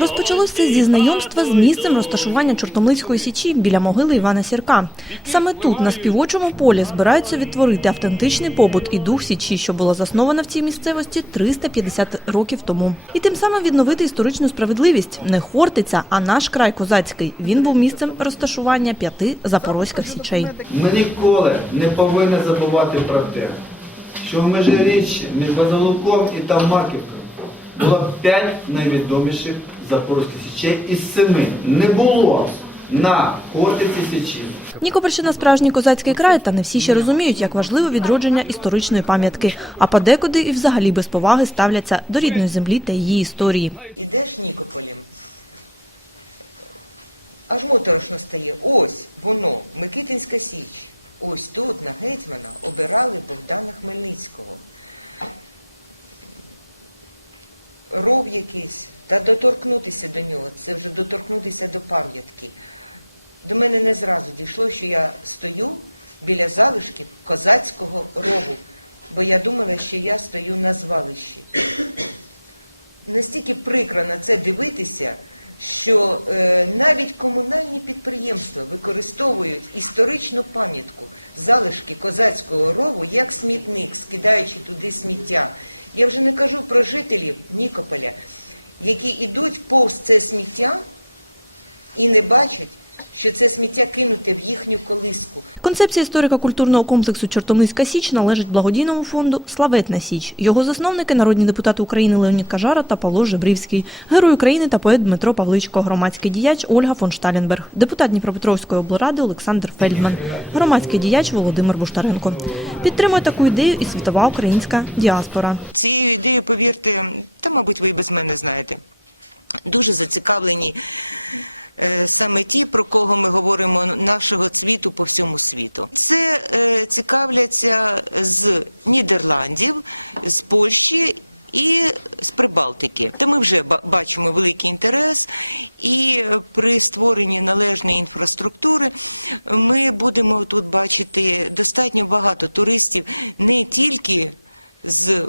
Розпочалося зі знайомства з місцем розташування Чортомлицької січі біля могили Івана Сірка. Саме тут, на співочому полі, збираються відтворити автентичний побут і дух січі, що була заснована в цій місцевості 350 років тому. І тим самим відновити історичну справедливість. Не Хортиця, а наш край козацький. Він був місцем розташування п'яти запорозьких січей. Ми ніколи не повинні забувати про те, що в межиріччі між Базалуком і Тавмаківкою було п'ять найвідоміших запорозьких січей із семи. Не було на Хортиці січі. Нікопольщина – справжній козацький край, та не всі ще розуміють, як важливо відродження історичної пам'ятки. А подекуди і взагалі без поваги ставляться до рідної землі та її історії. Ідеш Нікополем, аж моторошно стає. Ось воно, Микитинська Січ. Ось тут, на гетьмана, обирали Богдана Хмельницького. Ров якийсь, та доторкнутися до нього, це вже доторкнутися до пам'ятки. До мене не зразу дійшло, що я стою біля залишків козацького рову, бо я думала, що я стою на звалищі настільки прикро на це дивитися, що е, навіть комунальні підприємства використовують історичну пам'ятку залишки козацького рову як смітник, скидаючи туди сміття. Я вже не кажу про жителів Нікополя, які йдуть повз це сміття і не бачать, що це сміття кинуте в їхню колиску. Концепція історико-культурного комплексу Чортомлицька Січ належить благодійному фонду «Славетна Січ». Його засновники – народні депутати України Леонід Кажара та Павло Жебрівський, герой України та поет Дмитро Павличко, громадський діяч Ольга фон Шталенберг, депутат Дніпропетровської облради Олександр Фельдман, громадський діяч Володимир Буштаренко. Підтримує таку ідею і світова українська діаспора. Цією ідеєю, повірте, та, мабуть, ви і без мене знаєте, дуже зацікавлені саме ті, про кого ми говоримо нашого цвіту по всьому світу. Це е, цікавляться з Нідерландів, з Польщі. І з Прибалтики, то ми вже бачимо великий інтерес, і е, при створенні належної інфраструктури ми будемо тут бачити достатньо багато туристів не тільки з е,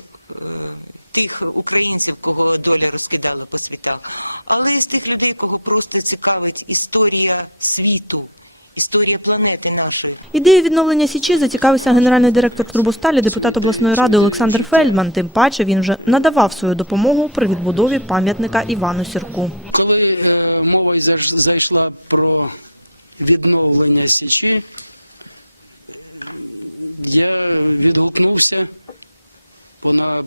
тих українців, кого доля розкидала по світах, але й з тих людей, кого просто цікавить історія світу, історія планети нашої. Ідеєю відновлення Січі зацікавився генеральний директор Трубосталі, депутат обласної ради Олександр Фельдман. Тим паче він вже надавав свою допомогу при відбудові пам'ятника Івану Сірку. Коли е, мова зайш- зайшла про відновлення Січі, е, я відгукнувся, бо на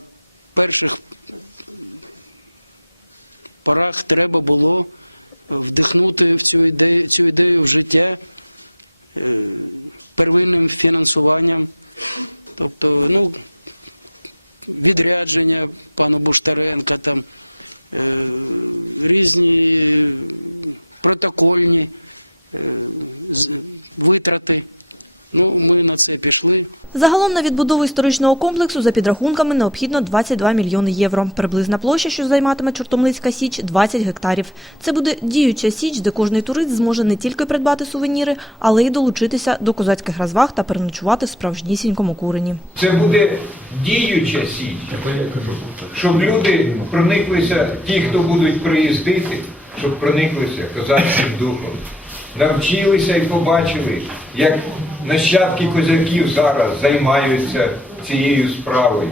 перших порах треба було вдихнути в цю ідею, цю ідею в життя е, первинним фінансуванням. Тобто, ну, відрядження пана Буштаренка, там, е, різні протокольні е, витрати. Ну, ми на це пішли. Загалом на відбудову історичного комплексу за підрахунками необхідно 22 мільйони євро. Приблизна площа, що займатиме Чортомлицька Січ – 20 гектарів. Це буде діюча січ, де кожний турист зможе не тільки придбати сувеніри, але й долучитися до козацьких розваг та переночувати в справжнісінькому курені. Це буде діюча січ, щоб люди прониклися, ті, хто будуть приїздити, щоб прониклися козацьким духом, навчилися і побачили, як нащадки козаків зараз займаються цією справою,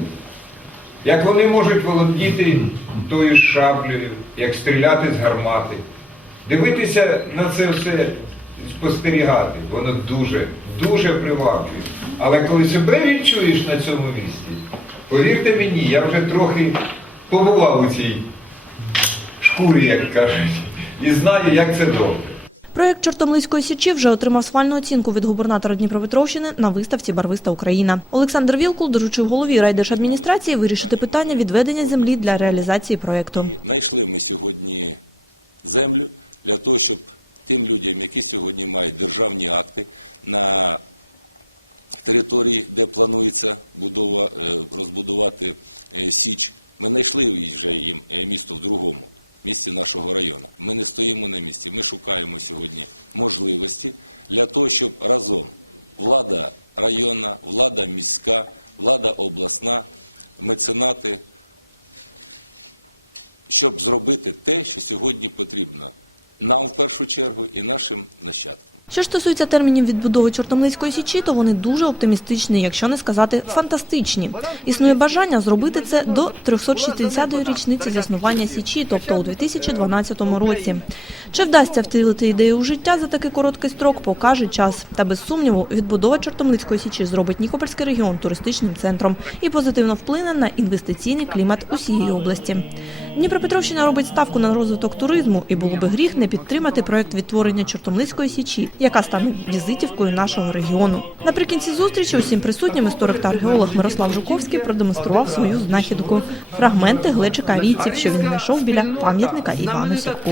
як вони можуть володіти тою шаблею, як стріляти з гармати. Дивитися на це все, спостерігати, воно дуже, дуже приваблює. Але коли себе відчуєш на цьому місці, повірте мені, я вже трохи побував у цій шкурі, як кажуть, і знаю, як це добре. Проєкт Чортомлицької січі вже отримав схвальну оцінку від губернатора Дніпропетровщини на виставці «Барвиста Україна». Олександр Вілкул доручив голові райдержадміністрації вирішити питання відведення землі для реалізації проєкту. І знайшли ми сьогодні землю для того, щоб тим людям, які сьогодні мають державні акти на території, де планується будова, е, розбудувати е, Січ, ми знайшли вже їм е, місто в другому місці нашого району. Ми не стоїмо на місці, ми шукаємо сьогодні можливості для того, щоб разом влада районна, влада міська, влада обласна, меценати щоб зробити те, що сьогодні потрібно нам в першу чергу і нашим нащадкам. Що стосується термінів відбудови Чортомлицької січі, то вони дуже оптимістичні, якщо не сказати фантастичні. Існує бажання зробити це до 360-ї річниці заснування січі, тобто у 2012 році. Чи вдасться втілити ідею у життя за такий короткий строк, покаже час. Та без сумніву, відбудова Чортомлицької січі зробить Нікопольський регіон туристичним центром і позитивно вплине на інвестиційний клімат усієї області. Дніпропетровщина робить ставку на розвиток туризму, і було би гріх не підтримати проект відтворення Чортомлицької січі, яка стане візитівкою нашого регіону. Наприкінці зустрічі усім присутнім історик та археолог Мирослав Жуковський продемонстрував свою знахідку – фрагменти глечика арійців, що він знайшов біля пам'ятника Івану Сірку.